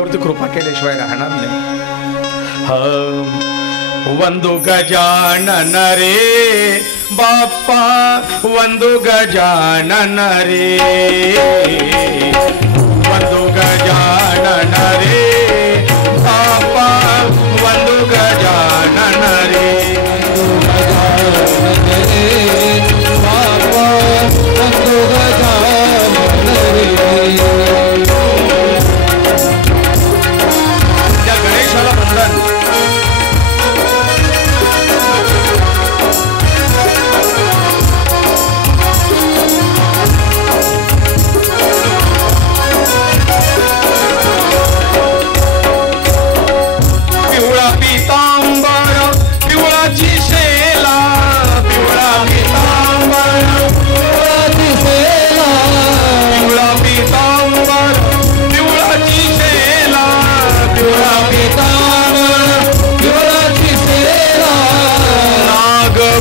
कृपा केल्याशिवाय राहणार नाही। वंदु गजानन रे बाप्पा वंदु गजानन रे वंदु गजानन रे बाप्पा वंदु गजानन रे बाप्पा वंदु गजानन रे। त्या गणेशाला वंदन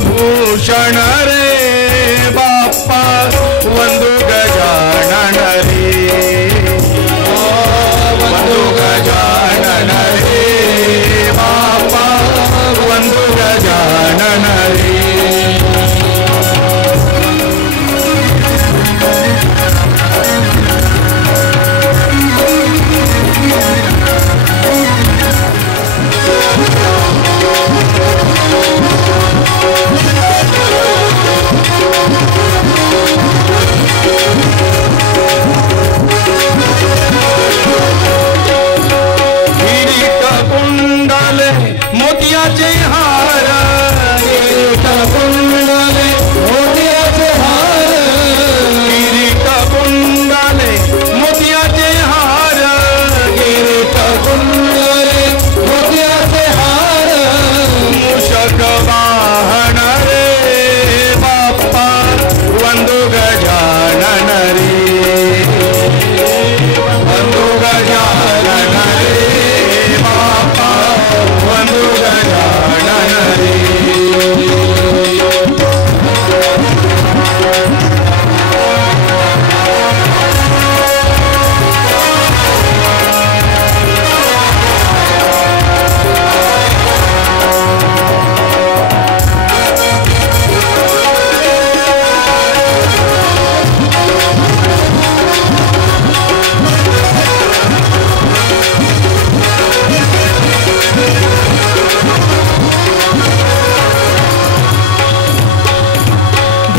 भूषण रे बाप्पा वंदु गजानन रे वंदु गजानन रे बाप्पा वंदु गजानन रे। मोतियाचे हार किरीट कुंडले मोतियाचे हार किरीट कुंडले मोतियाचे हार किरीट कुंडले मोतियाचे हार मूषक वाहन रे बाप्पा वंदु गजानन रे वंदु गजानन रे बाप्पा वंदु गजानन रे।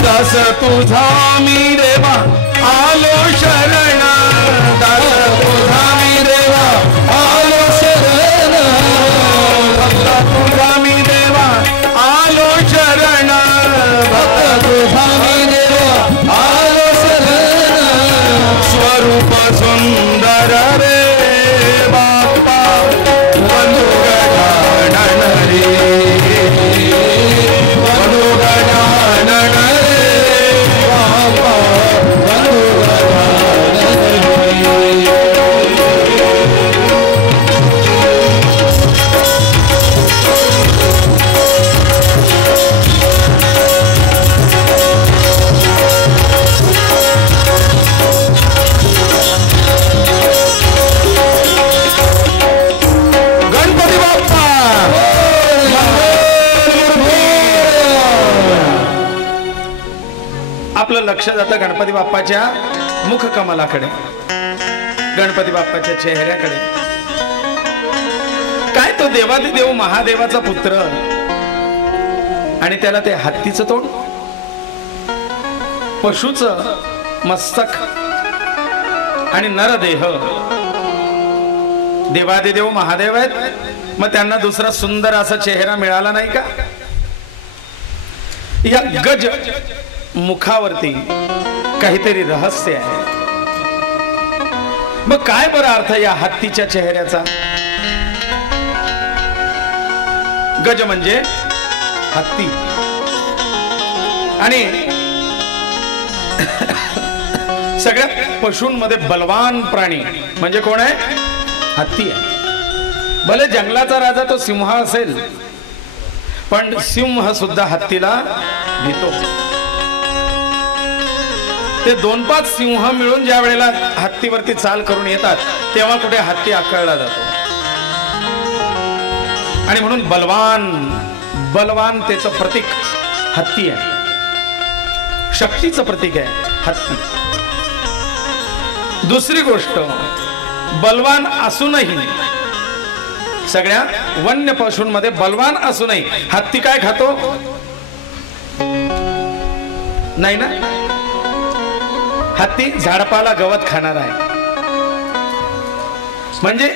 दास तुझा मी देवा आलो शरण दास तुझा मी देवा आलो शरण भक्त तुझा मी देवा आलो शरण भक्त तुझा मी देवा आलो शरण स्वरूप सुंदर रे बाप्पा वंदु गजानन रे वंदु गजानन आपलं लक्ष जातं गणपती बाप्पाच्या मुख कमलाकडे गणपती बाप्पाच्या चेहऱ्याकडे। काय तो देवादिदेव महादेवाचा पुत्र आणि त्याला ते हत्तीचं तोंड पशुचं मस्तक आणि नरदेह देवादिदेव महादेव आहेत मग त्यांना दुसरा सुंदर असा चेहरा मिळाला नाही का? या गज मुखावरती काहीतरी रहस्य आहे। मग काय बरं अर्थ या हत्तीच्या चेहऱ्याचा? गज म्हणजे हत्ती आणि सगळ्या पशूंमध्ये बलवान प्राणी म्हणजे कोण आहे? हत्ती आहे। भले जंगलाचा राजा तो सिंह असेल पण सिंह सुद्धा हत्तीला भीतो। ते 2-5 सिंह मिळून ज्या वेळेला हत्तीवरती चाल करून येतात तेव्हा कुठे हत्ती आकळला जातो. आणि म्हणून बलवानतेचं प्रतीक हत्ती आहे, शक्तीचं प्रतीक आहे हत्ती. दुसरी गोष्ट, बलवान असूनही, सगळ्या वन्य पशूंमध्ये बलवान असूनही हत्ती काय खातो? नाही ना, हत्ती झाडपाला गवत खाणार आहे. म्हणजे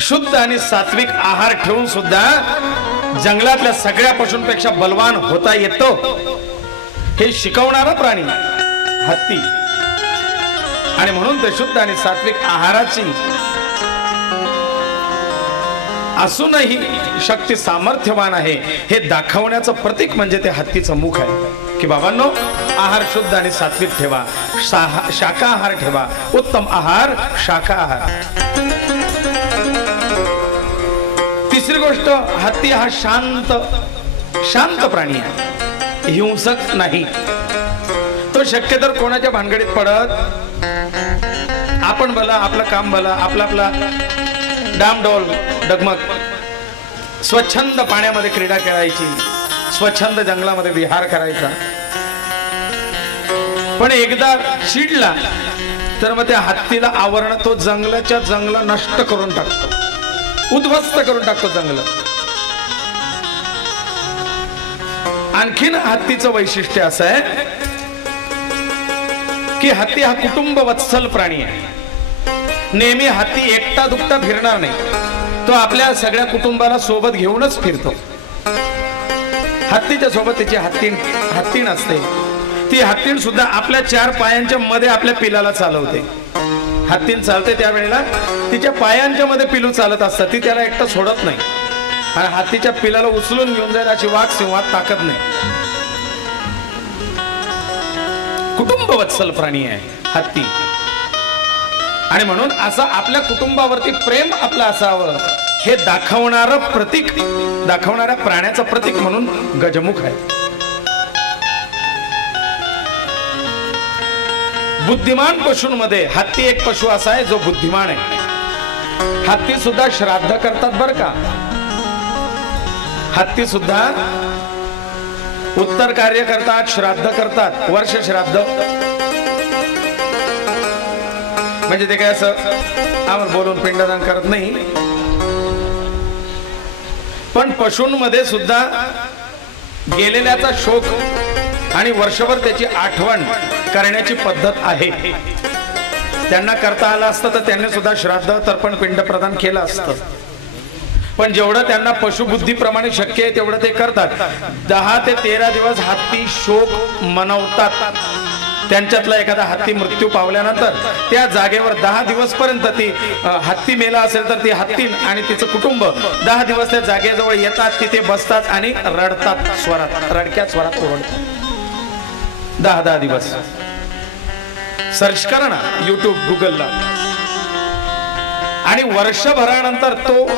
शुद्ध आणि सात्विक आहार ठेवून सुद्धा जंगलातल्या सगळ्या पशूंपेक्षा बलवान होता येतो हे शिकवणारा प्राणी हत्ती. आणि म्हणून ते शुद्ध आणि सात्विक आहाराची असूनही शक्ती सामर्थ्यवान आहे हे दाखवण्याचं प्रतीक म्हणजे ते हत्तीचं मुख आहे की बाबांनो, आहार शुद्ध आणि सात्विक ठेवा, शाकाहार ठेवा, उत्तम आहार शाकाहार. तिसरी गोष्ट, हत्ती हा शांत प्राणी आहे, हिंसक नाही. तो शक्यतर कोणाच्या भानगडीत पडत, आपण भला आपलं काम भला, आपला डामडोल डगमग, स्वच्छंद पाण्यामध्ये क्रीडा खेळायची, स्वच्छंद जंगलामध्ये विहार करायचा. पण एकदा चिडला तर मग त्या हत्तीला आवरण तो जंगल नष्ट करून टाकतो, उद्ध्वस्त करून टाकतो जंगल. आणखीन हत्तीचं वैशिष्ट्य असं आहे की हत्ती हा कुटुंब वत्सल प्राणी आहे. नेहमी हत्ती एकटा दुकटा फिरणार नाही, तो आपल्या सगळ्या कुटुंबाला सोबत घेऊनच फिरतो. हत्तीच्या सोबत त्याची हत्तीण असते. ती हत्तीण सुद्धा आपल्या 4 पायांच्या मध्ये आपल्या पिलाला चालवते. हत्तीण चालते त्यावेळेला तिच्या पायांच्या मध्ये पिलू चालत असतात, ती त्याला एकटं सोडत नाही. आणि हत्तीच्या पिलाला उचलून घेऊन जाईल अशी वाघ सिंहात ताकद नाही. कुटुंब वत्सल प्राणी आहे हत्ती. आणि म्हणून असं आपल्या कुटुंबावरती प्रेम आपलं असावं हे दाखवणाऱ्या प्राण्याचं प्रतीक म्हणून गजमुख आहे. बुद्धिमान पशूंमध्ये हत्ती एक पशु असा आहे जो बुद्धिमान आहे. हत्ती सुद्धा श्राद्ध करतात बर का. हत्ती सुद्धा उत्तर कार्य करतात, श्राद्ध करतात, वर्ष श्राद्ध. म्हणजे ते काय असं आम्हाला बोलून पिंडदान करत नाही. पण पशूंमध्ये सुद्धा गेलेल्याचा शोक आणि वर्षभर त्याची आठवण करण्याची पद्धत आहे. त्यांना करता आलं असतं तर त्यांनी सुद्धा श्राद्ध तर्पण पिंड प्रदान केलं असतं. पण जेवढं त्यांना पशुबुद्धीप्रमाणे शक्य आहे तेवढं ते करतात. 10 ते 13 दिवस हत्ती शोक मनवतात. त्यांच्यातला एखादा हत्ती मृत्यू पावल्यानंतर त्या जागेवर 10 दिवस पर्यंत ती हत्ती मेला असेल तर ती हत्ती आणि तिचं कुटुंब 10 दिवस त्या जागेजवळ येतात, तिथे बसतात आणि रडतात, रडक्या स्वरात ओरडतात. 10 दिवस सर्च करा ना YouTube गुगलला. आणि वर्षभरानंतर तो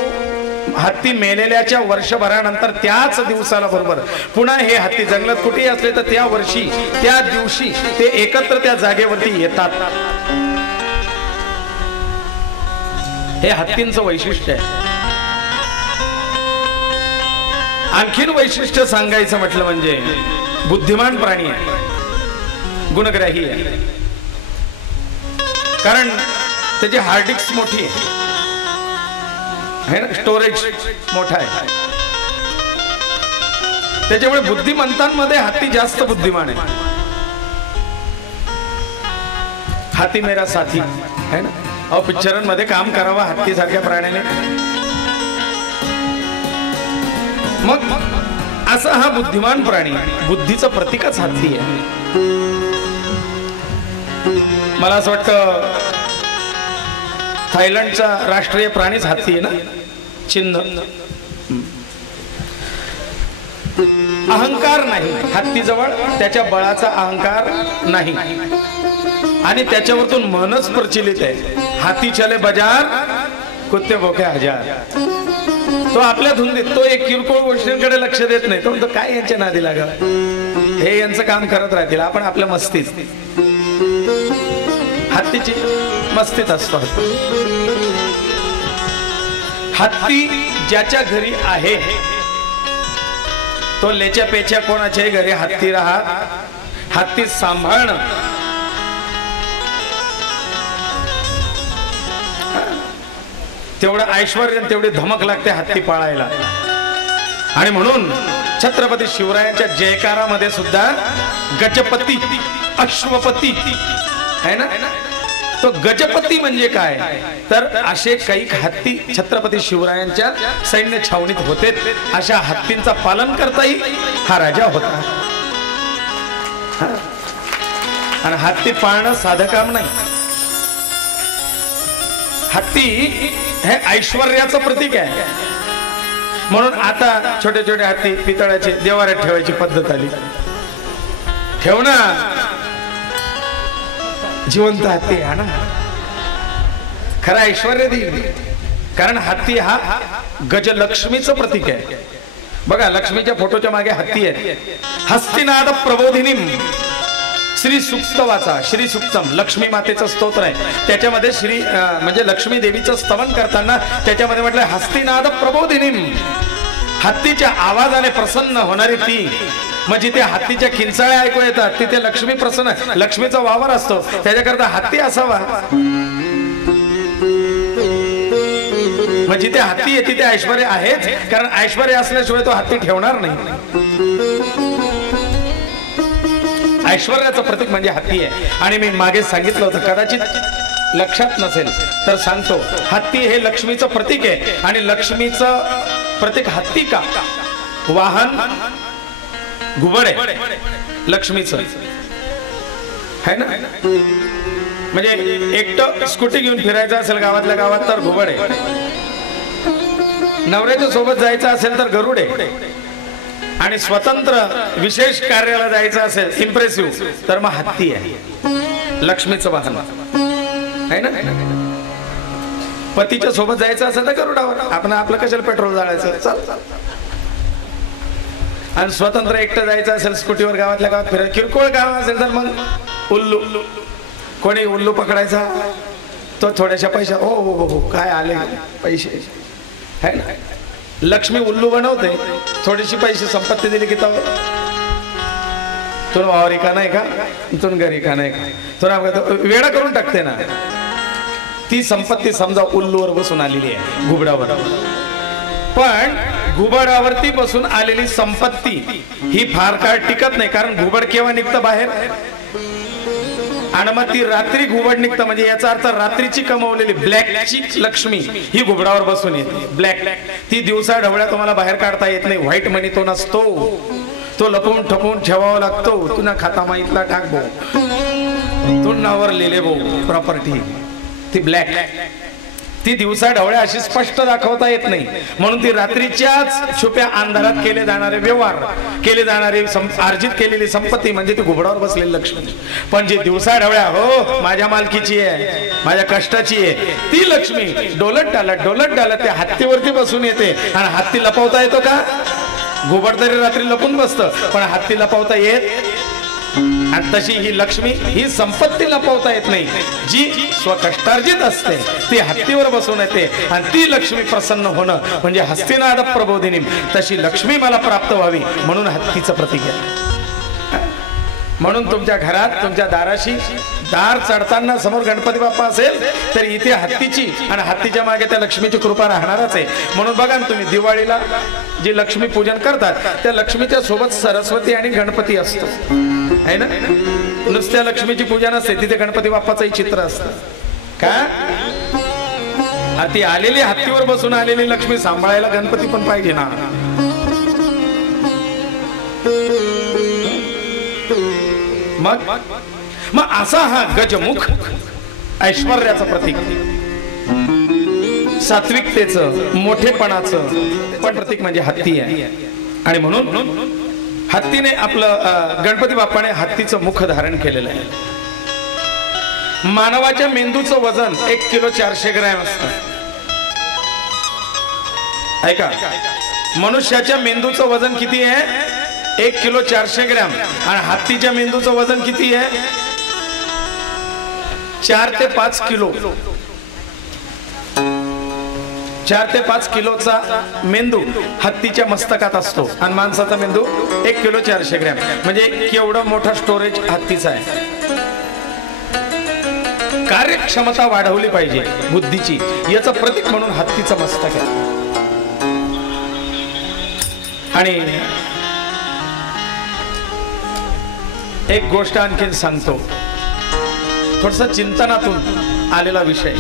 हत्ती मेलेल्याच्या वर्षभरानंतर त्याच दिवसाला बरोबर पुन्हा हे हत्ती जंगलात कुठेही असले तर त्या वर्षी त्या दिवशी ते एकत्र त्या जागेवरती येतात. हे हत्तींचं वैशिष्ट्य आहे. आणखीन वैशिष्ट्य सांगायचं म्हटलं म्हणजे बुद्धिमान प्राणी आहे, गुणग्राही आहे. कारण त्याची हार्ड डिस्क मोठी आहे ना, स्टोरेज मोठा आहे. त्याच्यामुळे बुद्धिमंतांमध्ये हत्ती जास्त बुद्धिमान आहे. हाती मेरा साथी है ना. अहो पिक्चरांमध्ये काम करावं हत्ती सारख्या प्राण्याने. मग असा हा बुद्धिमान प्राणी, बुद्धीचं प्रतीकच हत्ती आहे. मला असं वाटतं थायलंडचा राष्ट्रीय प्राणीच हत्ती आहे ना, चिन्ह. अहंकार नाही हत्तीजवळ, त्याच्या बळाचा अहंकार नाही. आणि त्याच्यावरतून मनच प्रचलित आहे. हाती चले बाजार, कुत्ते भोके हजार. तो आपल्या धुंदीत, तो एक किरकोळ गोष्टींकडे लक्ष देत नाही. तो म्हणतो काय यांच्या नादी लागा, हे यांचं काम करत राहतील, आपण आपल्या मस्तीत. हत्तीची मस्तीत असतो. हत्ती ज्याच्या घरी आहे तो लेच्या पेच्या कोणाच्याही घरी हत्ती राहत. हत्ती सांभाळणं तेवढं ऐश्वर्य तेवढी धमक लागते हत्ती पाळायला. आणि म्हणून छत्रपती शिवरायांच्या जयकारामध्ये सुद्धा गजपती अश्वपती आहे ना. तो गजपती म्हणजे काय तर असे काही हत्ती छत्रपती शिवरायांच्या सैन्य छावणीत होते. अशा हत्तींचा पालन करताही हा राजा होता. आणि हत्ती पाळणं साधं काम नाही. हत्ती हे ऐश्वर्याचं प्रतीक आहे. म्हणून आता छोटे छोटे हत्ती पितळाचे देवाऱ्यात ठेवायची पद्धत आली. ठेव ना जिवंत हत्ती हा ना खरं ऐश्वर्य देईल. कारण हत्ती हा गजलक्ष्मीचं प्रतीक आहे. बघा लक्ष्मीच्या फोटोच्या मागे हत्ती आहे. हस्तिनाद प्रबोधिनी श्री सूक्त वाचा. श्री सूक्तम लक्ष्मी मातेचं स्तोत्र आहे. त्याच्यामध्ये श्री म्हणजे लक्ष्मी देवीचं स्तवन करताना त्याच्यामध्ये म्हटलं हस्तिनाद प्रबोधिनी. हत्तीच्या आवाजाने प्रसन्न होणारी ती म्हणजे ते हत्तीच्या किंचाळ्या ऐकू येतात तिथे लक्ष्मी प्रसन्न लक्ष्मीचा वावर असतो. त्याच्याकरता हत्ती असावा. म्हणजे ते हत्ती आहे तिथे ऐश्वर्य आहेच. कारण ऐश्वर्य असल्याशिवाय तो हत्ती ठेवणार नाही. ऐश्वर्याचं प्रतीक म्हणजे हत्ती आहे. आणि मी मागे सांगितलं होतं कदाचित लक्षात नसेल तर सांगतो. हत्ती हे लक्ष्मीचं प्रतीक आहे. आणि लक्ष्मीचं प्रतीक हत्ती का वाहन घुबड आहे लक्ष्मीचं है ना. म्हणजे एकटं स्कूटी घेऊन फिरायचं असेल गावातल्या गावात तर घुबड आहे. नवऱ्याच्या सोबत जायचं असेल तर गरुड आहे. आणि स्वतंत्र विशेष कार्याला जायचं असेल इम्प्रेसिव्ह तर मग हत्ती आहे लक्ष्मीचं वाहन आहे ना. पतीच्या सोबत जायचं असेल तर गरुडावर. आपण आपलं कशाला पेट्रोल जाळायचं चल. आणि स्वतंत्र एकटं जायचं असेल स्कूटीवर गावातल्या गावात फिरायचं किरकोळ गाव असेल तर मग उल्लू. कोणी उल्लू पकडायचा तो थोड्याशा पैसा हो हो हो काय आले पैसे है ना. लक्ष्मी उल्लू बनवते. थोडीशी पैसे संपत्ती दिली की तुला वावरी का नाही का इथून घरी का नाही का थोडा वेळा करून टाकते ना. ती संपत्ती समजा उल्लूवर बसून आलेली आहे घुबडावर. पण घुबडावरती बसून आलेली संपत्ती ही फार काळ टिकत नाही. कारण घुबड केव्हा निघतं बाहेर आणि मग ती रात्री घुबड निघतं. म्हणजे याचा अर्थ रात्रीची कमवलेली ब्लॅकची लक्ष्मी ही घुबडावर बसून येते. ब्लॅक ती दिवसा ढवळ्या तुम्हाला बाहेर काढता येत नाही. व्हाईट मनी तो नसतो. तो लपवून ठपवून ठेवावा लागतो. तुला खाता माहितला टाक भो तुनावर लिहिले भो प्रॉपर्टी ती ब्लॅक. ती दिवसा ढवळ्या अशी स्पष्ट दाखवता येत नाही. म्हणून ती रात्रीच्याच छुप्या अंधारात केले जाणारे व्यवहार केले जाणारे अर्जित केलेली संपत्ती म्हणजे ती घुबडावर बसलेली लक्ष्मी. पण जी दिवसा ढवळ्या हो माझ्या मालकीची आहे माझ्या कष्टाची आहे ती लक्ष्मी डोलत डालत त्या हत्तीवरती बसून येते. आणि हत्ती लपवता येतो का. घुबड तरी रात्री लपून बसतं पण हत्ती लपवता येत. आणि तशी ही लक्ष्मी ही संपत्ती लपवता येत नाही. जी स्वकष्टार्जित असते ती हत्तीवर बसून येते. आणि ती लक्ष्मी प्रसन्न होणं म्हणजे हस्तिनाद प्रबोधिनी. तशी लक्ष्मी मला प्राप्त व्हावी म्हणून हत्तीचं प्रतीक आहे. म्हणून तुमच्या घरात तुमच्या दाराशी दार चढताना समोर गणपती बाप्पा असेल तर इथे हत्तीची आणि हत्तीच्या मागे त्या लक्ष्मीची कृपा राहणारच आहे. म्हणून बघा ना तुम्ही दिवाळीला जी लक्ष्मी पूजन करतात त्या लक्ष्मीच्या सोबत सरस्वती आणि गणपती असतो है ना. नुसत्या लक्ष्मीची पूजा नसते तिथे गणपती बाप्पाचंही चित्र असतं का. ती आलेली हत्तीवर बसून आलेली लक्ष्मी सांभाळायला गणपती पण पाहिजे ना. मग असा हा गजमुख ऐश्वर्याचं प्रतीक सात्विकतेचं मोठेपणाचं पण प्रतीक म्हणजे हत्ती आहे. आणि म्हणून हत्तीने आपलं गणपती बाप्पाने हत्तीचं मुख धारण केलेलं आहे. मानवाच्या मेंदूचं वजन 1 किलो 400 ग्रॅम असतं. ऐका मनुष्याच्या मेंदूचं वजन किती आहे 1 किलो 400 ग्रॅम. आणि हत्तीच्या मेंदूचं वजन किती आहे 4 ते 5 किलो 4 ते 5 किलोचा मेंदू हत्तीच्या मस्तकात असतो आणि माणसाचा मेंदू 1 किलो 400 ग्रॅम. म्हणजे केवढा मोठा स्टोरेज हत्तीचा आहे. कार्यक्षमता वाढवली पाहिजे बुद्धीची, याचं प्रतीक म्हणून हत्तीचं मस्तक आहे. आणि एक गोष्ट आणखीन सांगतो, थोडस चिंतनातून आलेला विषय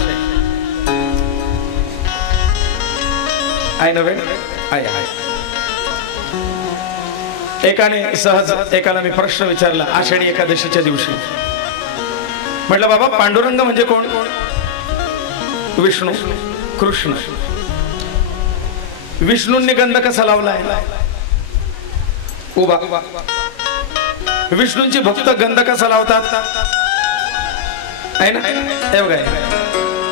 आहे नव्हे. आहे. एकाने सहज एकाला मी प्रश्न विचारला आषाढी एकादशीच्या दिवशी. म्हटलं बाबा पांडुरंग म्हणजे कोण? विष्णू, कृष्ण. विष्णूंनी गंध कसा लावलाय? उभा. विष्णूंची भक्त गंध कसा लावतात? आहे ना, हे बघा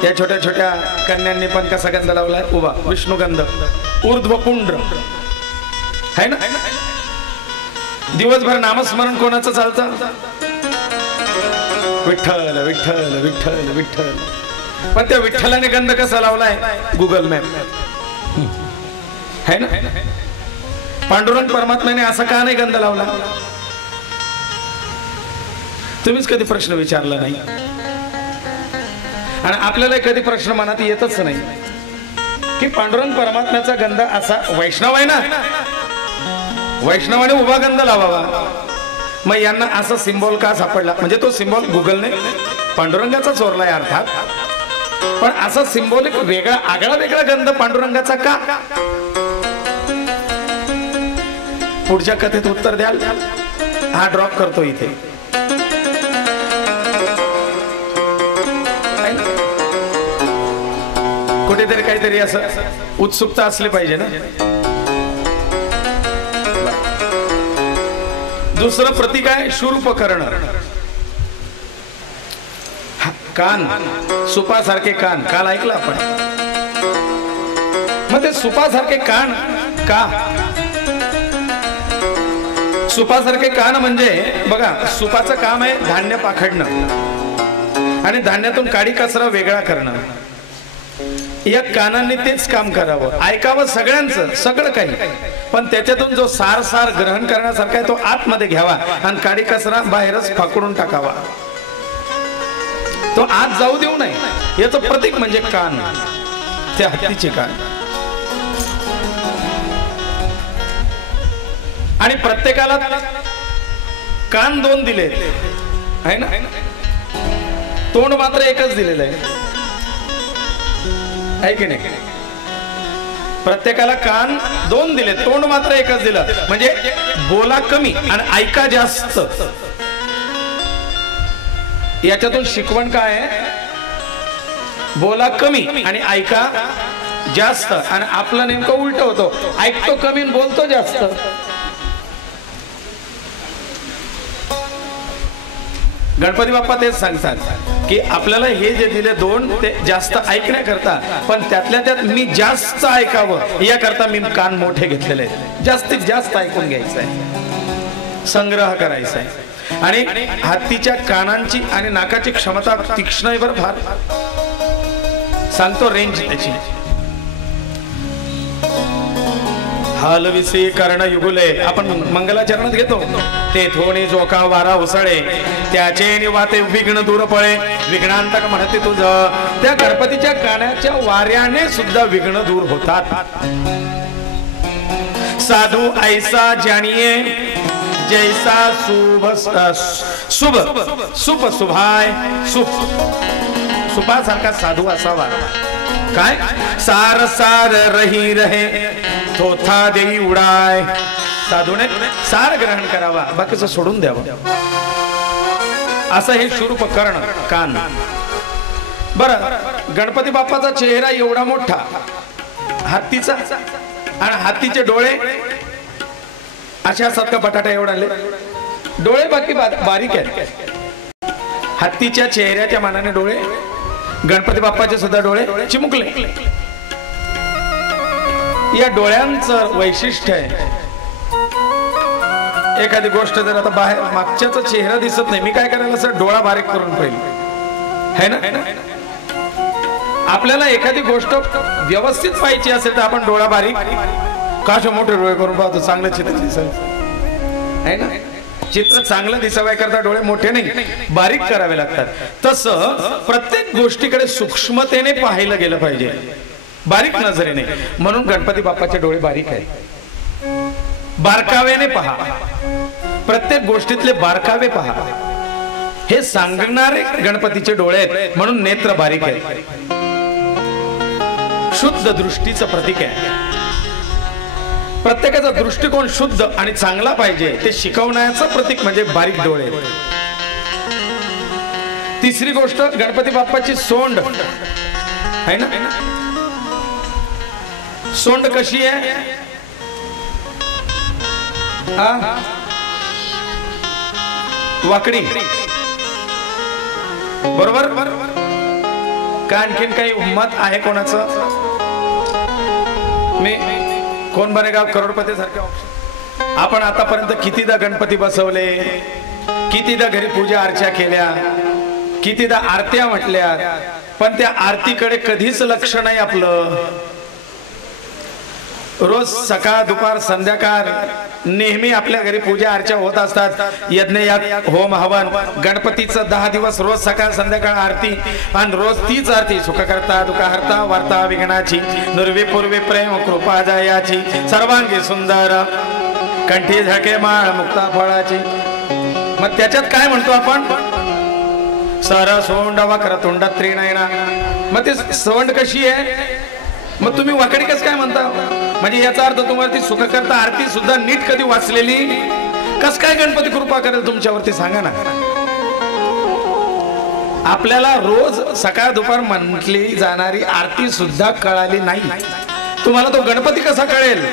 या छोट्या छोट्या कन्यांनी पण कसा गंध लावलाय? उभा. विष्णू गंध ऊर्ध्व पुंड्र आहे ना. दिवसभर नामस्मरण कोणाचं चालतं? विठ्ठल विठ्ठल विठ्ठल विठ्ठल. पण त्या विठ्ठलाने गंध कसा लावलाय? गुगल मॅप है ना. पांडुरंग परमात्म्याने असा का नाही गंध लावला? तुम्हीच कधी प्रश्न विचारला नाही आणि आपल्याला कधी प्रश्न मनात येतच नाही की पांडुरंग परमात्म्याचा गंध असा, वैष्णव आहे ना, वैष्णवाने उभा गंध लावावा. मग यांना असा सिम्बॉल का सापडला? म्हणजे तो सिम्बॉल गुगलने पांडुरंगाचा चोरलाय अर्थात, पण असा सिम्बॉलिक वेगळा आगळा वेगळा गंध पांडुरंगाचा का? पुढच्या कथेत उत्तर द्याल. हा ड्रॉप करतो इथे. कुठेतरी काहीतरी असं उत्सुकता असली पाहिजे ना. दुसरं प्रतीक आहे शूर्पकर्ण. कान, सुपासारखे कान. काल ऐकलं आपण. मग ते सुपासारखे कान का? सुपासारखे कान म्हणजे बघा, सुपाचं काम आहे धान्य पाखडणं आणि धान्यातून काडी कचरा वेगळा करणं. या कानांनी तेच काम करावं, ऐकावं सगळ्यांचं, सगळं काही, पण त्याच्यातून जो सार सार ग्रहण करण्यासारखा आहे तो आतमध्ये घ्यावा आणि काडी कचरा बाहेरच फाकडून टाकावा. तो आत जाऊ देऊ नये. याचं प्रतीक म्हणजे कान, त्या हत्तीचे कान. आणि प्रत्येकाला कान 2 दिले आहे ना, तोंड मात्र एकच दिलेलं आहे की नाही. प्रत्येकाला कान 2 दिले, तोंड मात्र एकच दिलं. म्हणजे बोला कमी आणि ऐका जास्त. याच्यातून शिकवण काय आहे? बोला कमी आणि ऐका जास्त. आणि आपलं नेमकं उलट होतो, ऐकतो कमी आणि बोलतो जास्त. गणपती बाप्पा तेच सांगतात की आपल्याला हे जे दिले 2 ते जास्त ऐकण्याकरता, पण त्यातल्या त्यात मी जास्त ऐकावं याकरता मी कान मोठे घेतलेले आहेत. जास्तीत जास्त ऐकून घ्यायचं आहे, संग्रह करायचा आहे. आणि हत्तीच्या कानांची आणि नाकाची क्षमता तीक्ष्ण आहे बरं फार. सांगतो रेंज त्याची. हालविसे कर्ण युगुले. आपण मंगलाचरणात घेतो. ते थोणे जोका वारा उसळे, त्याचे निवाते विघ्न दूर पळे. विघ्नांतक म्हणते तुझं. त्या गणपतीच्या कानाच्या वाऱ्याने सुद्धा विघ्न दूर होतात. साधू ऐसा जाणिये, जैसा शुभ शुभ शुभ शुभाय. सुपासारखा साधू असावा. काय? सार सार रही रहे, थोथा देई उडाय. साधूने सार ग्रहण करावा, बाकीचं सोडून द्यावं. असं हे शूर्पकर्ण कान. बरं, गणपती बाप्पाचा चेहरा एवढा मोठा हत्तीचा, आणि हत्तीचे डोळे अशा असतात का बटाटा एवढाले? डोळे बाकी बारीक आहेत. हत्तीच्या चेहऱ्याच्या मानाने डोळे, गणपती बाप्पाचे सुद्धा डोळे चिमुकले. या डोळ्यांचं वैशिष्ट्य आहे. एखादी गोष्ट जर आता बाहेर मागच्याचा चेहरा दिसत नाही, मी काय करायला, सर डोळा बारीक करून पाहिजे. है ना? आपल्याला एखादी गोष्ट व्यवस्थित पाहिजे असेल तर आपण डोळा बारीक काशो मोठे डोळे करून पाहतो, चांगलं चित्र दिसेल, है ना? चित्र चांगलं दिसावं करता डोळे मोठे नाही बारीक करावे लागतात. तसं प्रत्येक गोष्टीकडे सूक्ष्मतेने पाहायला गेलं पाहिजे, बारीक नजरेने. म्हणून गणपती बाप्पाचे डोळे बारीक आहेत. बारकाव्याने पहा, प्रत्येक गोष्टीतले बारकावे पहा, हे सांगणारे गणपतीचे डोळे आहेत. म्हणून नेत्र बारीक आहेत. शुद्ध दृष्टीचं प्रतीक आहे. प्रत्येकाचा दृष्टिकोन शुद्ध आणि चांगला पाहिजे ते शिकवण्याचं प्रतीक म्हणजे बारीक डोळे. तिसरी गोष्ट गणपती बाप्पाची सोंड आहे ना. सोंड कशी आहे? वाकडी, बरोबर का? आणखीन काही मत आहे कोणाचं? मी कोण बनेगा करोडपती सारखं. आपण आतापर्यंत कितीदा गणपती बसवले, कितीदा घरी पूजा अर्चा केल्या, कितीदा आरत्या म्हटल्या, पण त्या आरतीकडे कधीच लक्ष नाही आपलं. रोज सकाळ दुपार संध्याकाळ नेहमी आपल्या घरी पूजा अर्चा होत असतात. यज्ञ याग होम हवन, गणपतीचं 10 दिवस रोज सकाळ संध्याकाळ आरती, आणि रोज तीच आरती. सुख करता दुःख हरता वार्ता विघ्नाची, नुर्वी पूर्वी प्रेम कृपा जयाची, सर्वांगी सुंदर कंठी झळके माळ मुक्ता फळाची. मग त्याच्यात काय म्हणतो आपण? सर सोंड वक्रतुंड त्रिनयना. मग ते सोंड कशी आहे? मग तुम्ही वाकडी कसं काय म्हणता? म्हणजे याचा अर्थ तुम्हाला ती सुख करता आरती सुद्धा नीट कधी वाचलेली कस काय गणपती कृपा करेल तुमच्यावरती? सांगा ना. आपल्याला रोज सकाळ दुपार म्हटली जाणारी आरती सुद्धा कळाली नाही, तुम्हाला तो गणपती कसा कळेल?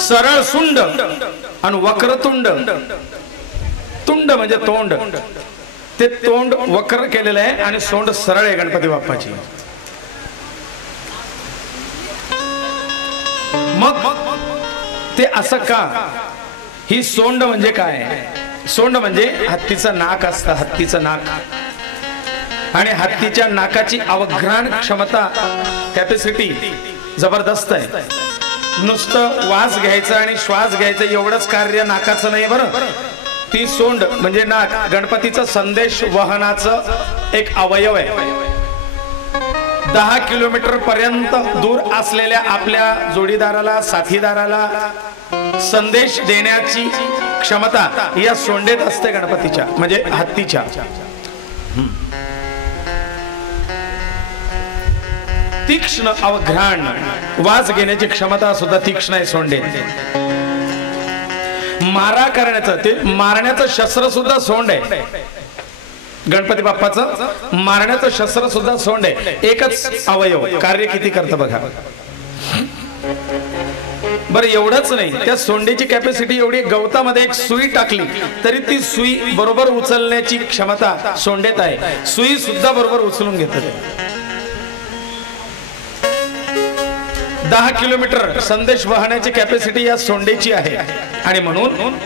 सरळ सुंड आणि वक्रतुंड. तुंड म्हणजे तोंड, ते तोंड वक्र केलेलं आहे आणि सोंड सरळ आहे गणपती बाप्पाची. मग ते असं का? ही सोंड म्हणजे काय? सोंड म्हणजे हत्तीचं नाक असतं, हत्तीचं नाक. आणि हत्तीच्या नाकाची अवघ्राण क्षमता, कॅपॅसिटी जबरदस्त आहे. नुसतं वास घ्यायचं आणि श्वास घ्यायचं एवढंच कार्य नाकाचं नाही बरं. ती सोंड म्हणजे नाक गणपतीचं संदेश वहनाचं एक अवयव आहे. 10 किलोमीटर पर्यंत दूर असलेल्या आपल्या जोडीदाराला, साथीदाराला संदेश देण्याची क्षमता या सोंडेत असते गणपतीच्या, म्हणजे हत्तीच्या. तीक्ष्ण अवघ्राण वास घेण्याची क्षमता सुद्धा तीक्ष्ण आहे सोंडेत. मारा करण्याचं, ते मारण्याचं शस्त्र सुद्धा सोंड आहे. गणपती बाप्पाचं मारण्याचं शस्त्र सुद्धा सोंड आहे. एकच अवयव कार्य किती करतं बघा बरं. एवढंच नाही, त्या सोंडेची कॅपॅसिटी एवढी, गवतामध्ये एक सुई टाकली तरी ती सुई बरोबर उचलण्याची क्षमता सोंडेत आहे. सुई सुद्धा बरोबर उचलून घेतात. 10 किलोमीटर संदेश वाहण्याची कॅपॅसिटी या सोंडेची आहे. आणि म्हणून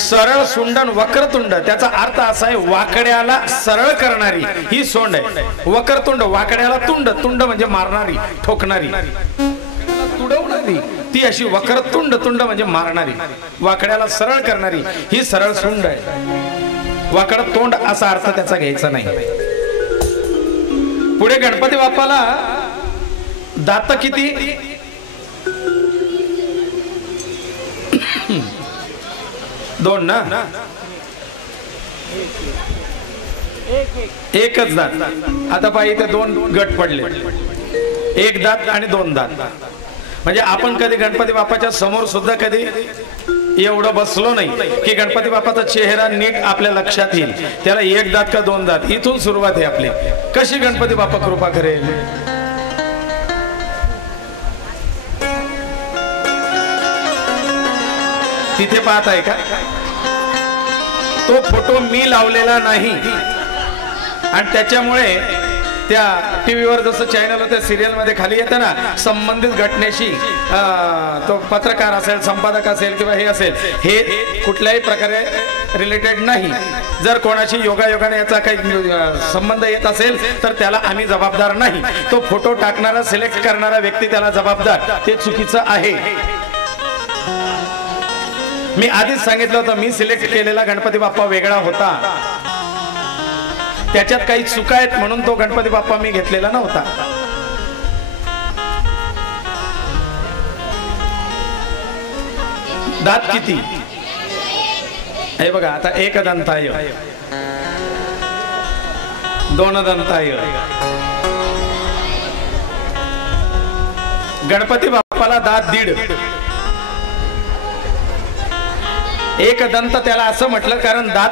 सरळ सुंडन वक्रतुंड, त्याचा अर्थ असा आहे वाकड्याला सरळ करणारी ही सोंड आहे. वक्रतुंड वाकड्याला तुंड, तुंड म्हणजे मारणारी, ठोकणारी, तुडवणारी, ती अशी वक्रतुंड. तुंड म्हणजे मारणारी, वाकड्याला सरळ करणारी ही सरळ सुंड आहे. वाकड तोंड असा अर्थ त्याचा घ्यायचा नाही. पुढे गणपती बाप्पाला दात किती? 2 ना. एकच दात. आता पाहिजे ते 2 गट पडले, 1 दात आणि 2 दात. म्हणजे आपण कधी गणपती बाप्पाच्या समोर सुद्धा कधी एवढं बसलो नाही की गणपती बाप्पाचा चेहरा नीट आपल्या लक्षात येईल. त्याला 1 दात का 2 दात, इथून सुरुवात आहे आपली. कशी गणपती बाप्पा कृपा करेल? तिथे पाहत आहे का? तो फोटो मी लावलेला नाही आणि त्याच्यामुळे त्या टीव्हीवर जसं चॅनल होते सिरियल मध्ये खाली येतं ना, संबंधित घटनेशी तो पत्रकार असेल, संपादक असेल किंवा हे असेल, हे कुठल्याही प्रकारे रिलेटेड नाही. जर कोणाशी योगायोगाने याचा काही संबंध येत असेल तर त्याला आम्ही जबाबदार नाही. तो फोटो टाकणारा, सिलेक्ट करणारा व्यक्ती त्याला जबाबदार. ते चुकीचं आहे. मी आधीच सांगितलं होतं, मी सिलेक्ट केलेला गणपती बाप्पा वेगळा होता. त्याच्यात काही चुका आहेत म्हणून तो गणपती बाप्पा मी घेतलेला नव्हता. दात किती हे बघा. आता एक दंताय, दोन दंताय. गणपती बाप्पाला दात 1.5. एक दंत त्याला असं म्हटलं कारण दात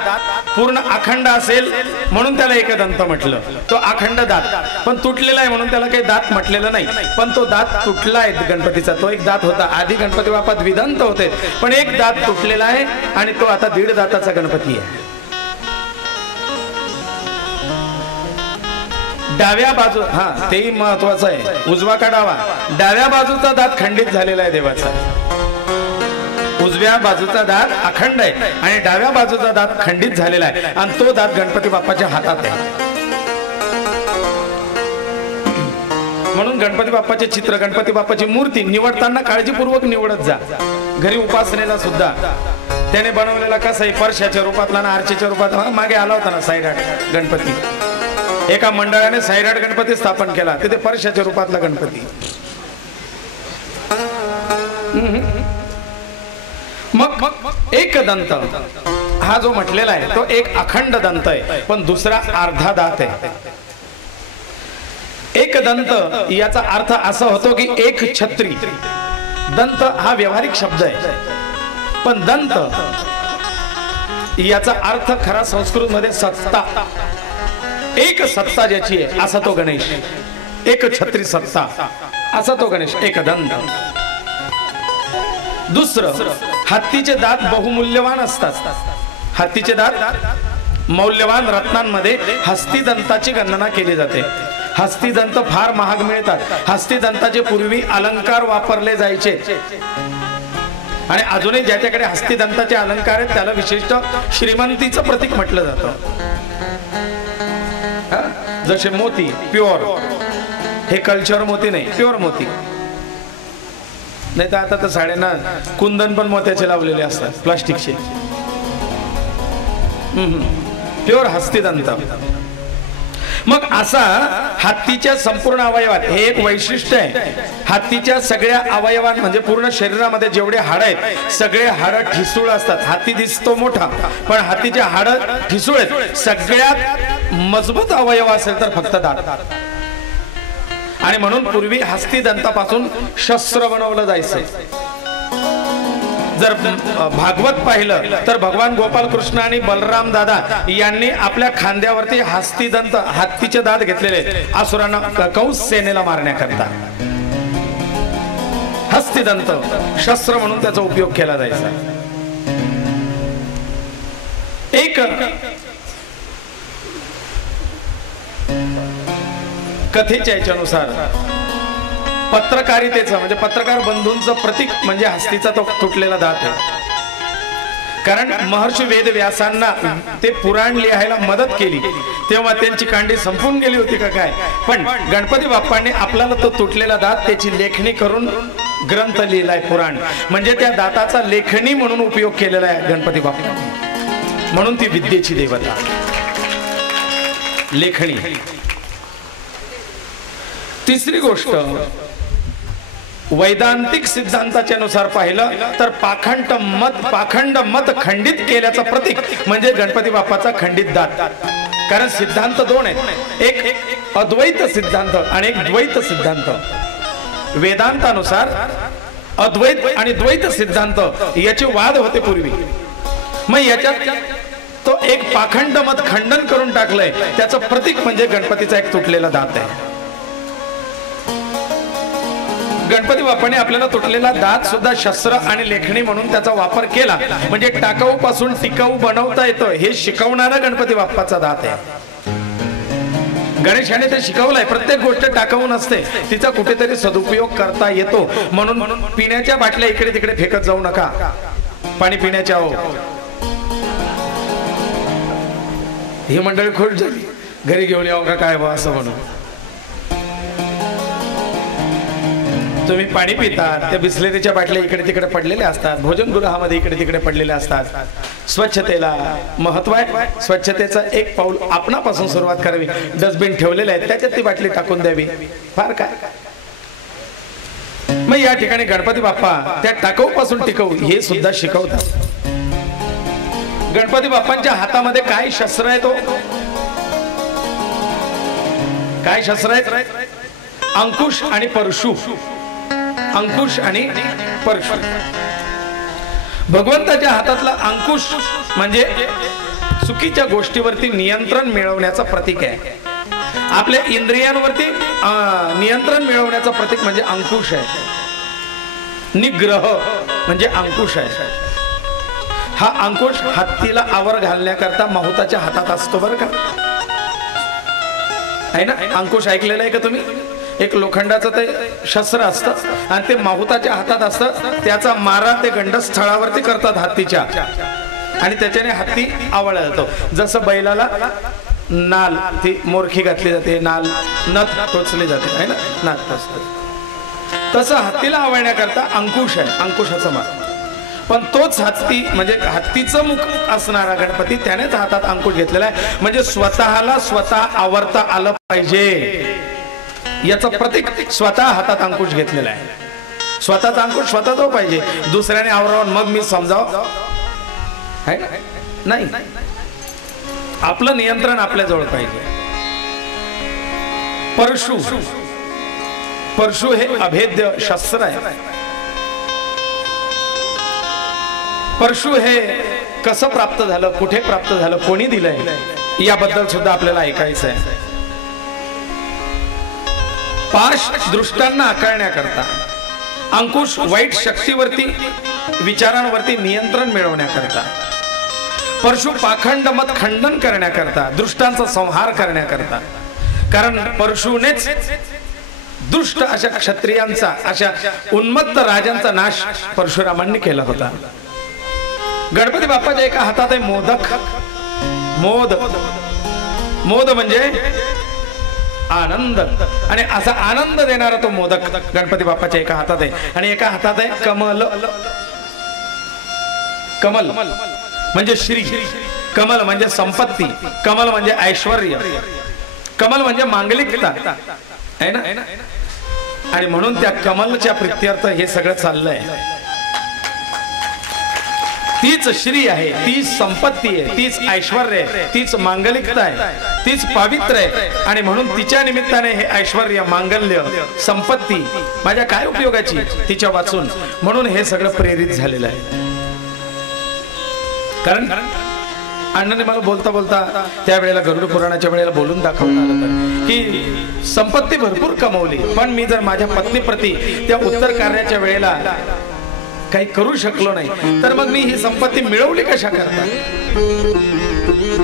पूर्ण अखंड असेल म्हणून त्याला एक दंत म्हटलं. तो अखंड दात पण तुटलेला आहे म्हणून त्याला काही दात म्हटलेलं नाही. पण तो दात तुटला आहे गणपतीचा. तो एक दात होता. आधी गणपती बाप्पा द्विदंत होते, पण एक दात तुटलेला आहे आणि तो आता 1.5 दाताचा गणपती आहे. डाव्या बाजू, हा तेही महत्वाचं आहे, उजवा का डावा. डाव्या बाजूचा दात खंडित झालेला आहे देवाचा. उजव्या बाजूचा दात अखंड आहे आणि डाव्या बाजूचा दात खंडित झालेला आहे आणि तो दात गणपती बाप्पाच्या हातात आहे. म्हणून गणपती बाप्पाचे चित्र, गणपती बाप्पाची मूर्ती निवडताना काळजीपूर्वक निवडत जा. घरी उपासनेला सुद्धा त्याने बनवलेला कसा आहे, परशाच्या रूपातला ना आरचेच्या रूपात. मागे आला होता ना साईराट गणपती. एका मंडळाने साईराट गणपती स्थापन केला, तिथे परशाच्या रूपातला गणपती. मग एक दंत हा जो म्हटलेला आहे तो एक अखंड दंत आहे, पण दुसरा अर्धा दात आहे. एक दंत याचा अर्थ असा होतो की एक छत्री. दंत हा व्यावहारिक शब्द आहे, पण दंत याचा अर्थ खरा संस्कृत मध्ये सत्ता. एक सत्ता ज्याची आहे असा तो गणेश. एक छत्री सत्ता असा तो गणेश, एक दंत. दुसरं, हत्तीचे दात बहुमूल्यवान असतात. हत्तीचे दात मौल्यवान रत्नांमध्ये हस्तिदंताची गणना केली जाते. हस्तिदंत फार महाग मिळतात. हस्तिदंताचे पूर्वी अलंकार वापरले जायचे आणि अजूनही ज्याच्याकडे हस्तिदंताचे अलंकार आहेत त्याला विशिष्ट श्रीमंतीचं प्रतीक म्हटलं जातं. जसे मोती प्युअर, हे कल्चर मोती नाही, प्युअर मोती. नाही तर आता तर साड्यांना कुंदन पण मोत्याचे लावलेले असतात, प्लास्टिकचे. प्युअर हस्तिदंत. मग असा हत्तीच्या संपूर्ण अवयवात हे एक वैशिष्ट्य आहे. हत्तीच्या सगळ्या अवयवात म्हणजे पूर्ण शरीरामध्ये जेवढे हाड आहेत सगळे हाड ठिसूळ असतात. हत्ती दिसतो मोठा पण हत्तीचे हाड ठिसूळ आहेत. सगळ्यात मजबूत अवयव असेल तर फक्त दात. आणि म्हणून पूर्वी हस्तिदंतापासून शस्त्र बनवलं जायचं. जर भागवत पाहिलं तर भगवान गोपाल कृष्ण आणि बलराम दादा यांनी आपल्या खांद्यावरती हस्तिदंत, हत्तीचे दात घेतलेले असुरांना, कंस सेनेला मारण्याकरता. हस्तिदंत शस्त्र म्हणून त्याचा उपयोग केला जायचा. एक कथेच्या याच्यानुसार पत्रकारितेचं म्हणजे पत्रकार बंधूंचं प्रतीक म्हणजे हस्तीचा तो तुटलेला दात आहे. कारण महर्षी वेद व्यासांना ते पुराण लिहायला मदत केली तेव्हा त्यांची कांडी संपून गेली होती का काय, पण गणपती बाप्पांनी आपल्याला तो तुटलेला दात त्याची लेखणी करून ग्रंथ लिहिलाय पुराण. म्हणजे त्या दाताचा लेखणी म्हणून उपयोग केलेला आहे गणपती बाप्पा. म्हणून ती विद्येची देवता लेखणी. तिसरी गोष्ट, वैदांतिक सिद्धांताच्या नुसार पाहिलं तर पाखंड मत खंडित केल्याचं प्रतीक म्हणजे गणपती बाप्पाचा खंडित दात. कारण सिद्धांत दोन आहेत, एक अद्वैत सिद्धांत आणि एक द्वैत सिद्धांत. वेदांतानुसार अद्वैत आणि द्वैत सिद्धांत याचे वाद होते पूर्वी. मग याच्यात तो एक पाखंड मत खंडन करून टाकलंय. त्याचं प्रतीक म्हणजे गणपतीचा एक तुटलेला दात आहे. गणपती बाप्पाने आपल्याला तुटलेला दात सुद्धा शस्त्र आणि लेखणी म्हणून त्याचा वापर केला. म्हणजे टाकाऊ पासून टिकाऊ बनवता येतं हे शिकवणारा गणपती बाप्पाचा दात आहे. गणेशाने ते शिकवलंय, प्रत्येक गोष्ट टाकावून असते, तिचा कुठेतरी सदुपयोग करता येतो. म्हणून पिण्याच्या बाटल्या इकडे तिकडे फेकत जाऊ नका. पाणी पिण्याच्या हो. ही मंडळी खुश झाली, घरी घेऊन यावं का काय बा असं म्हणून. तुम्ही पाणी पितात, त्या बिस्लेरीच्या बाटल्या इकडे तिकडे पडलेल्या असतात, भोजनगृहामध्ये इकडे तिकडे पडलेल्या असतात. स्वच्छतेला महत्व आहे. स्वच्छतेचं एक पाऊल आपणापासून सुरुवात करावी. डस्टबिन ठेवलेलं आहे, त्याच्यात ती बाटली टाकून द्यावी. फार काय. मग या ठिकाणी गणपती बाप्पा त्या टाकाऊ पासून टिकाऊ हे सुद्धा शिकवतात. गणपती बाप्पांच्या हातामध्ये काय शस्त्र आहे? तो काय शस्त्र आहेत? अंकुश आणि परशु. अंकुश आणि परशु. भगवंताच्या हातातला अंकुश म्हणजे चुकीच्या गोष्टीवरती नियंत्रण मिळवण्याचं प्रतीक आहे. आपल्या इंद्रियांवरती नियंत्रण मिळवण्याचं प्रतीक म्हणजे अंकुश आहे. निग्रह म्हणजे अंकुश आहे. हा अंकुश हत्तीला आवर घालण्याकरता माहुताच्या हातात असतो बरं का. आहे ना अंकुश? ऐकलेलं आहे का तुम्ही? एक लोखंडाचं ते शस्त्र असतं आणि ते माहुताच्या हातात असतं. त्याचा मारा ते गंडस्थळावरती करतात हत्तीच्या, आणि त्याच्याने हत्ती आवळला जातो. जसं बैलाला नाल ती मोरखी घातली जाते, नाल नथ टोचली जाते, आहे ना, नाथ टोचते, तसं हत्तीला आवळण्याकरता अंकुश आहे, अंकुशाचा मार. पण तोच हत्ती म्हणजे हत्तीचं मुख असणारा गणपती त्यानेच हातात अंकुश घेतलेला आहे. म्हणजे स्वतःला स्वतः आवरता आलं पाहिजे याचं प्रतीक स्वतः हातात अंकुश घेतलेला आहे. स्वतःचा अंकुश स्वतः तो पाहिजे. दुसऱ्याने आवरावून मग मी समजाव नाही. आपलं नियंत्रण आपल्या जवळ पाहिजे. परशु. परशु हे अभेद्य शस्त्र आहे. परशु हे कसं प्राप्त झालं, कुठे प्राप्त झालं, कोणी दिलंय याबद्दल सुद्धा आपल्याला ऐकायचं आहे. पाश दृष्टांना आकारण्याकरता, अंकुश वाईट शक्तीवरती विचारांवरती नियंत्रण मिळवण्याकरता, परशु पाखंड मत खंडन करण्याकरता, दृष्टांचा संहार करण्याकरता. कारण परशुनेच दुष्ट अशा क्षत्रियांचा, अशा उन्मत्त राजांचा नाश परशुरामांनी केला होता. गणपती बाप्पाच्या एका हातात आहे मोदक. मोद म्हणजे आनंद, आणि असा आनंद देणारा तो मोदक गणपती बाप्पाच्या एका हातात आहे. आणि एका हातात आहे कमल. कमल म्हणजे श्री, कमल म्हणजे संपत्ती, कमल म्हणजे ऐश्वर्य, कमल म्हणजे मांगलिकता, आहे ना. आणि म्हणून त्या कमलच्या प्रित्यर्थ हे सगळं चाललंय. तीच श्री आहे, तीच संपत्ती आहे, तीच ऐश्वर्य आहे, तीच मांगलिकता आहे, तीच पवित्र आहे. आणि म्हणून तिच्या निमित्ताने हे ऐश्वर्य, मांगल्य, संपत्ती माझ्या काय उपयोगाची तिच्या वाचून. म्हणून हे सगळं प्रेरित झालेलं आहे. कारण अण्णाने मला बोलता बोलता त्यावेळेला गरुड पुराणाच्या वेळेला बोलून दाखवून आलं की संपत्ती भरपूर कमवली, पण मी जर माझ्या पत्नीप्रती त्या उत्तर कार्याच्या वेळेला काही करू शकलो नाही तर मग मी ही संपत्ती मिळवली कशा करता.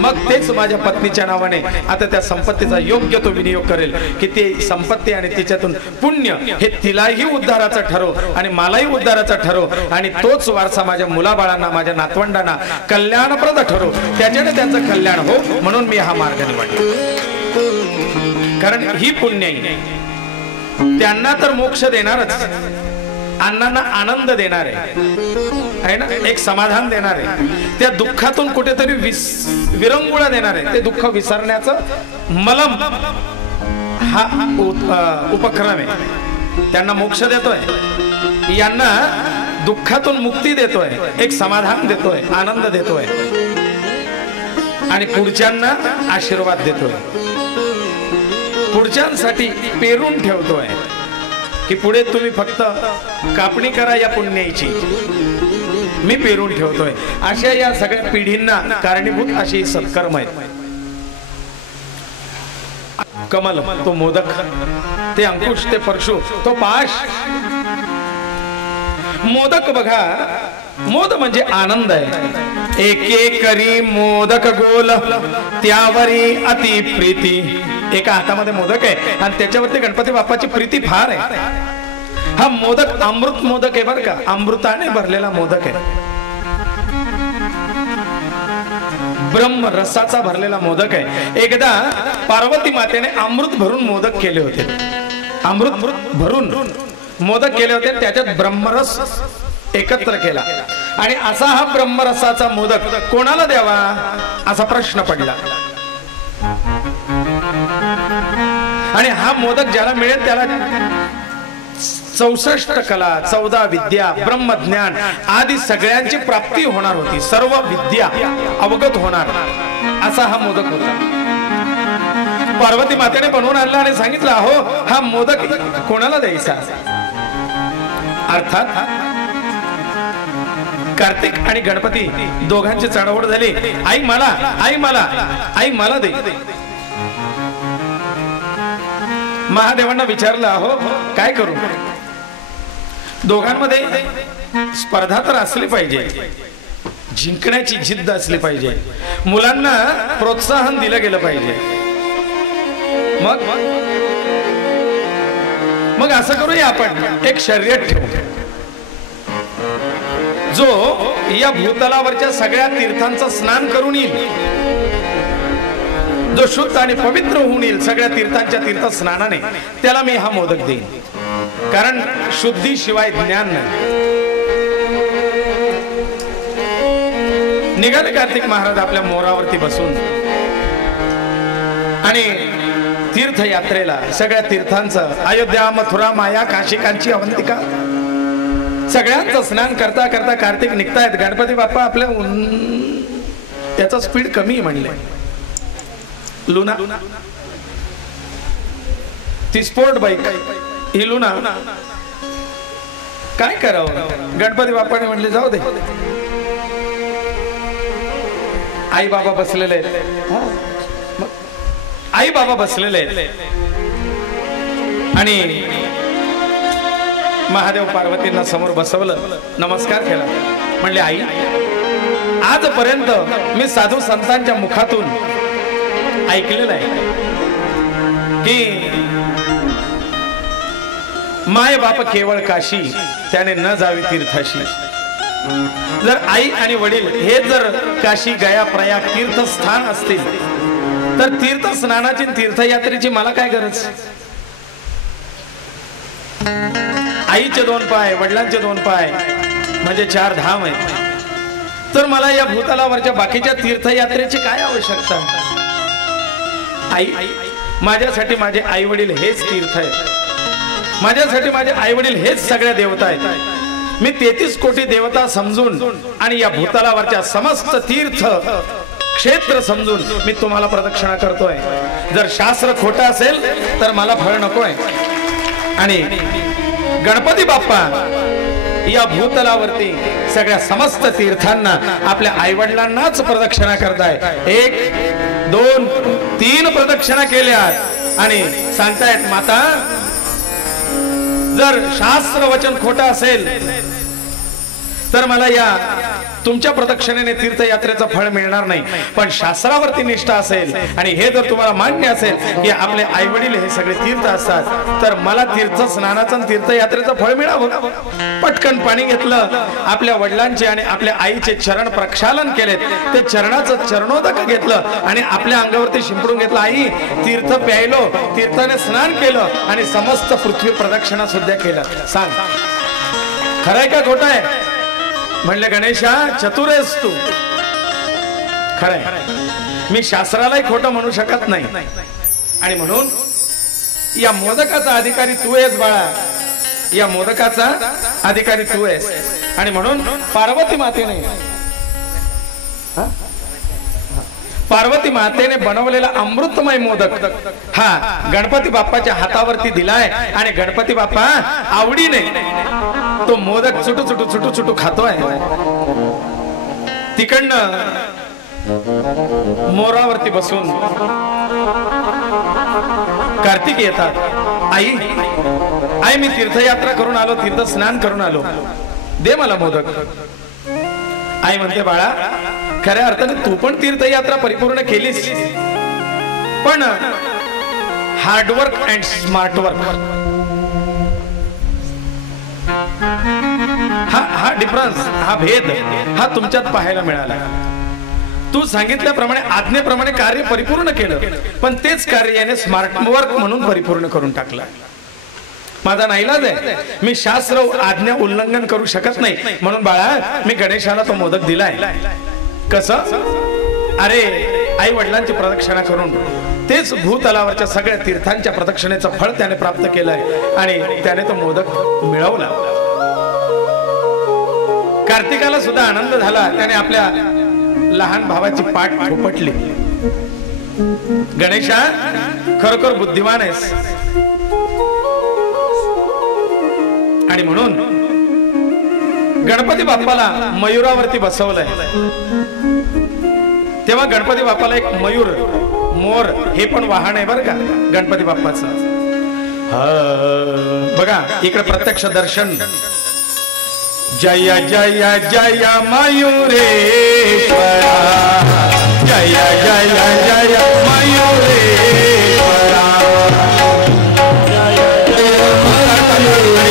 मग तेच माझ्या पत्नीच्या नावाने आता त्या संपत्तीचा योग्य तो विनियोग करेल की ती संपत्ती आणि तिच्यातून पुण्य हे तिलाही उद्धाराचं ठरो आणि मलाही उद्धाराचं ठरो, आणि तोच वारसा माझ्या मुलाबाळांना, माझ्या नातवंडांना कल्याणप्रद ठरो, त्याच्याने त्यांचं कल्याण हो. म्हणून मी हा मार्ग निवडला. कारण ही पुण्य त्यांना तर मोक्ष देणारच, अण्णांना आनंद देणार आहे ना, एक समाधान देणार आहे, त्या दुःखातून कुठेतरी विरंगुळा देणार आहे. ते दुःख विसरण्याचं मलम हा उपक्रम आहे. त्यांना मोक्ष देतोय, यांना दुःखातून मुक्ती देतोय, एक समाधान देतोय, आनंद देतोय, आणि पुढच्यांना आशीर्वाद देतोय, पुढच्यांसाठी पेरून ठेवतोय की पुढे तुम्ही फक्त कापणी करा या पुण्याची, मी पेरून ठेवतोय. अशा या सगळ्या पिढींना कारणीभूत अशी सत्कर्म आहेत. कमल तो मोदक, ते अंकुश, ते परशु, तो पाश. मोदक बघा, मोद म्हणजे आनंद आहे. एके करी मोदक गोल, त्यावरी अति प्रीती, एका हातामध्ये मोदक आहे आणि त्याच्यावरती गणपती बाप्पाची प्रीती फार आहे. हा मोदक अमृत मोदक आहे बरं का, अमृताने भरलेला मोदक आहे, ब्रह्म रसाचा भरलेला मोदक आहे. एकदा पार्वती मातेने अमृत भरून मोदक केले होते, अमृत भरून मोदक केले होते, त्याच्यात ब्रह्मरस एकत्र केला आणि असा हा ब्रह्मरसाचा मोदक कोणाला द्यावा असा प्रश्न पडला. आणि हा मोदक ज्याला मिळेल त्याला 64 कला, 14 विद्या, ब्रह्मज्ञान आदी सगळ्यांची प्राप्ती होणार होती, सर्व विद्या अवगत होणार असा हा मोदक होता. पार्वती मातेने बनवून आणला आणि सांगितलं, अहो हा मोदक कोणाला द्यायचा. अर्थात कार्तिक आणि गणपती दोघांची चढाओढ झाली. आई मला, आई मला, आई मला दे. महादेवांना विचारलं, अहो काय करू. दोघांमध्ये स्पर्धा तर असली पाहिजे, जिंकण्याची जिद्द असली पाहिजे, मुलांना प्रोत्साहन दिलं गेलं पाहिजे. मग असं करूया, आपण एक शर्यत ठेवू. जो या भूतलावरच्या सगळ्या तीर्थांचं स्नान करून येईल, जो शुद्ध आणि पवित्र होऊन येईल सगळ्या तीर्थांच्या तीर्थ स्नानाने, त्याला मी हा मोदक देईन. कारण शुद्धी शिवाय ज्ञान नाही. निघाले कार्तिक महाराज आपल्या मोरावरती बसून आणि तीर्थयात्रेला, सगळ्या तीर्थांचं, अयोध्या, मथुरा, माया, काशी, कांची, अवंतिका, सगळ्यांचं स्नान करता करता कार्तिक निघतायत. गणपती बाप्पा आपल्या त्याचा स्पीड कमी म्हणले. लुना ती स्पोर्ट बाईक ही लुना, काय करावं. गणपती बाप्पाने म्हणले जाऊ दे. आई बाबा बसलेले आहेत, आई बाबा बसलेले आहेत आणि महादेव पार्वतींना समोर बसवलं, नमस्कार केला. म्हणले, आई आजपर्यंत मी साधू संतांच्या मुखातून ऐकलेलं आहे की माय बाप केवळ काशी, त्याने न जावी तीर्थाशी. जर आई आणि वडील हे जर काशी, गया, प्रयाग तीर्थस्थान असतील तर तीर्थ स्नानाची, तीर्थयात्रेची मला काय गरज. आईचे 2 पाय, वडिलांचे 2 पाय म्हणजे 4 धाम आहेत. तर मला या भूतलावरच्या बाकीच्या तीर्थयात्रेची काय आवश्यकता. आई, माझ्यासाठी माझे आई वडील हेच तीर्थ आहेत, माझ्यासाठी माझे आई वडील हेच सगळ्या देवता आहेत. मी 33 कोटी देवता समजून आणि या भूतलावरच्या समस्त तीर्थ क्षेत्र समजून मी तुम्हाला प्रदक्षिणा करतोय. जर शास्त्र खोटं असेल तर मला फळ नकोय. आणि गणपती बाप्पा या भूतलावरती सगळ्या समस्त तीर्थांना आपल्या आईवडिलांनाच प्रदक्षिणा करताय. 1, 2, 3 प्रदक्षिणा केल्यात आणि सांगतायत, माता जर शास्त्र वचन खोटं असेल तर मला या तुमच्या प्रदक्षिणेने तीर्थयात्रेचं फळ मिळणार नाही. पण शास्त्रावरती निष्ठा असेल आणि हे जर तुम्हाला मान्य असेल की आपले आई वडील हे सगळे तीर्थ असतात तर मला तीर्थ स्नानाचं आणि तीर्थयात्रेचं फळ मिळावं. पटकन पाणी घेतलं, आपल्या वडिलांचे आणि आपल्या आईचे चरण प्रक्षालन केलेत, ते चरणाचं चरणोदक घेतलं आणि आपल्या अंगावरती शिंपडून घेतलं. आई तीर्थ प्यायलो, तीर्थाने स्नान केलं आणि समस्त पृथ्वी प्रदक्षिणा सुद्धा केलं. सांग खरंय का खोटं आहे. म्हणले, गणेशा चतुर आहेस तू. खरंय, मी शास्त्रालाही खोटं म्हणू शकत नाही. आणि म्हणून या मोदकाचा अधिकारी तू आहेस बाळा, या मोदकाचा अधिकारी तू आहेस. आणि म्हणून पार्वती मातेने बनवलेला अमृतमय मोदक हा गणपती बाप्पाच्या हातावरती दिलाय. आणि गणपती बाप्पा आवडीने तो मोदक चुटू चुटू चुटू चुटू खातोय. तिकडनं मोरावरती बसून कार्तिक येतात. आई, आई मी तीर्थयात्रा करून आलो, तीर्थ स्नान करून आलो, दे मला मोदक. आई म्हणते, बाळा खऱ्या अर्थाने तू पण तीर्थयात्रा परिपूर्ण केलीस, पण हार्डवर्क अँड स्मार्ट वर्क, हा डिफरन्स, हा भेद हा तुमच्यात पाहायला मिळाला. तू सांगितल्याप्रमाणे आज्ञेप्रमाणे कार्य परिपूर्ण केलं, पण तेच कार्य याने स्मार्ट वर्क म्हणून परिपूर्ण करून टाकलं. माझा नाईलाज आहे, मी शास्त्र आज्ञा उल्लंघन करू शकत नाही, म्हणून बाळा मी गणेशाला तो मोदक दिलाय. कसं? अरे आई वडिलांची प्रदक्षिणा करून तेच भूतलावरच्या सगळ्या तीर्थांच्या प्रदक्षिणेचं फळ त्याने प्राप्त केलंय आणि त्याने तो मोदक मिळवला. कार्तिकाला सुद्धा आनंद झाला, त्याने आपल्या लहान भावाची पाठ थोपटली. गणेशा खरोखर बुद्धिमान आहेस आणि म्हणून गणपती बाप्पाला मयुरावरती बसवलंय. तेव्हा गणपती बाप्पाला एक मयूर, मोर हे पण वाहन आहे बरं का गणपती बाप्पाचं. बघा इकडे प्रत्यक्ष दर्शन. जय जय जय मयूरेश्वरा, जय जय जय मयूरेश्वरा, जय जय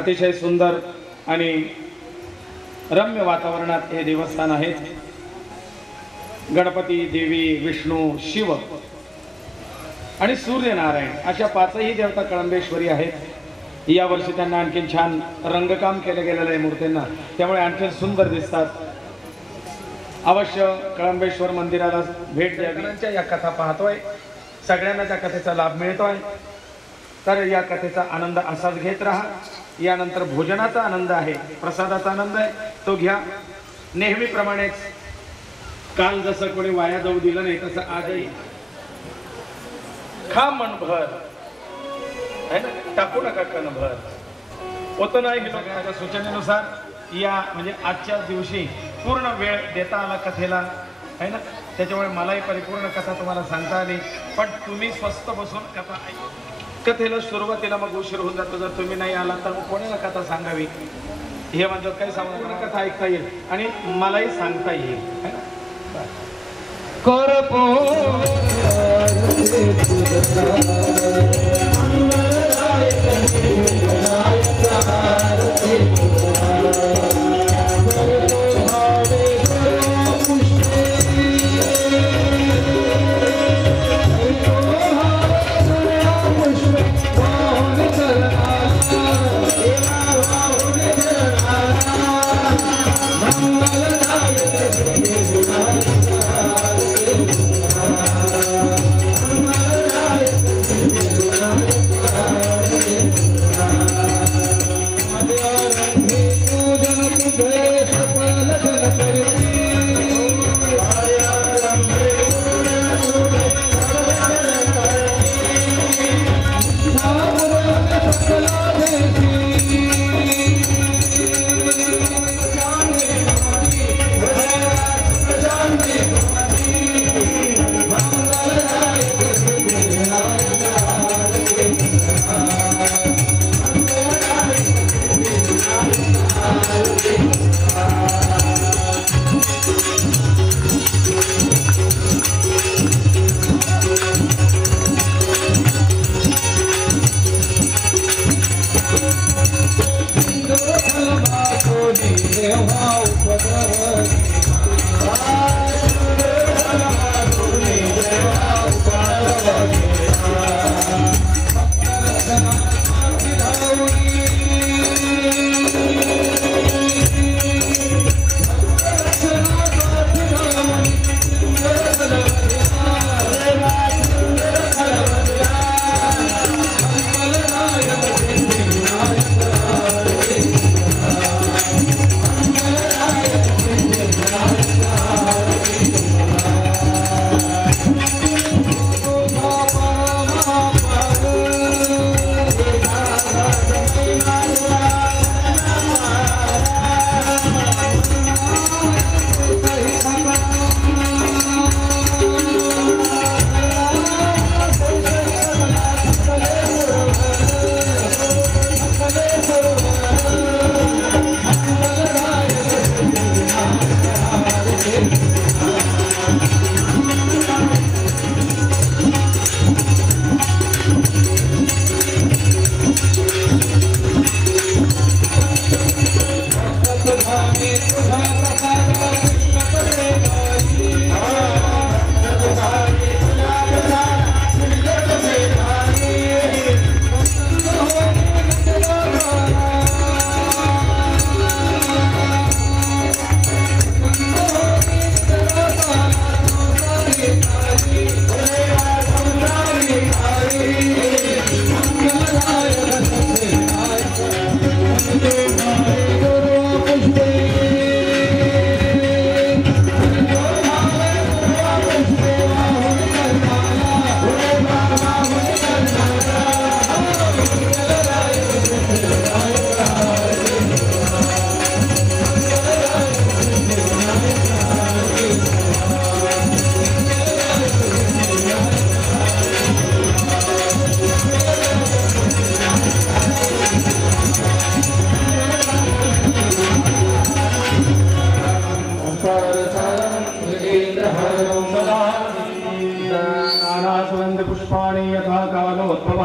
अतिशय सुंदर आणि रम्य वातावरणात हे देवस्थान आहे। गणपती, देवी, विष्णू, शिव आणि सूर्यनारायण अशा पाचही देवता कळंबेश्वरी आहेत। या वर्षी त्यांना आणखी छान रंगकाम केले गेलेले आहे मूर्तींना, त्यामुळे आणखी सुंदर दिसतात। अवश्य कळंबेश्वर मंदिराला भेट द्यावी। या कथा पाहतोय, सगळ्यांना त्या कथेचा लाभ मिळतोय, तर या कथेचा आनंद असाच घेत राहा। यानंतर भोजनाचा आनंद आहे, प्रसादाचा आनंद आहे, तो घ्या। नेहमीप्रमाणेच काल जसं कोणी वाया जाऊ दिलं नाही तसं आजही खा मनभर, है ना, टाकू नका कणभर। होतं नाही हे लोकांच्या सूचनेनुसार या म्हणजे आजच्या दिवशी पूर्ण वेळ देता आला कथेला, है ना, त्याच्यामुळे मलाही परिपूर्ण कथा तुम्हाला सांगता आली। पण तुम्ही स्वस्त बसून कथा कथेला सुरुवातीला मग उशीर होऊन जातो, जर तुम्ही नाही आला तर मग कोणाला कथा सांगावी हे म्हणजे काही सांगू, कथा ऐकता येईल आणि मलाही सांगता येईल, है ना।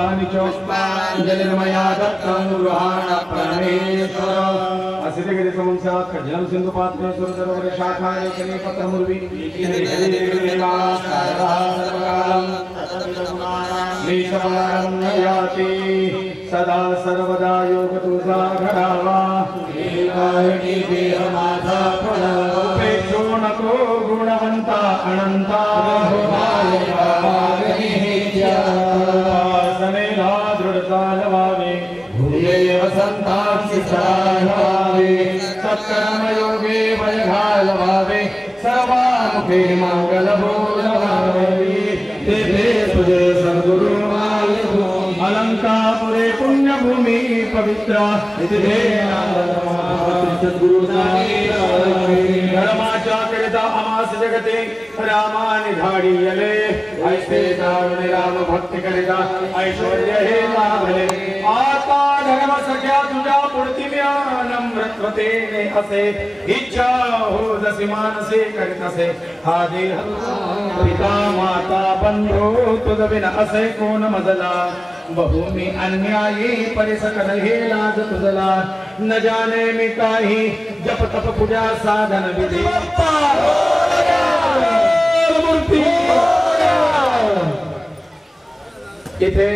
पुष्पाणि च पुष्पाञ्जलिर्मया दत्तं गृहाण प्रणेश्वर असितगिरि संसात् कज्जलं सिन्धुपात्रे सुरसरोवरे शाखाये कने पत्रमुर्वी मीशमानं याति सदा सर्वदा योगतुजा घडावा देहमाधा प्रणवपेक्षो नको गुणवन्ता अनन्ता सनेला दृढता लवावे भूये वसन्ताक्षि सराभावे सत्कर्मयोगे वयघालभावे सर्वामुखे मङ्गलबोधभावे तेभे तुझे सद्गुरु अलंकापुरे पुण्यभूमि पवित्र सद्गुरु धर्माच्या करिता अमास जगते रामाने धाडियले ऐसे दारुणे राम भक्ती करिता ऐश्वर्य हे लाभले आता धर्म सख्या तुझ्या मूर्तिम्या नम्रत्वतेने असे इच्छा हो जशी मानसे करीत असे हा देह पिता माता बंधू तुझ बिन असे कोण मजला बहुमी अन्यायी परिसकल हे लाज तुझला न जाने मी काही जप तप पूजा साधन विधी इथे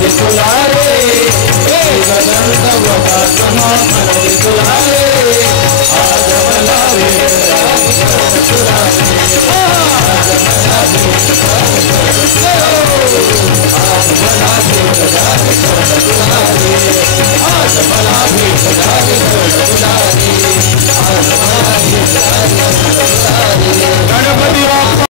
मनसी तुला रे एकदंत वकात्मा मनसी तुला रे आज मला भेट तुला रे आज मला भेट आज मला भेट तुला रे आज मला भेट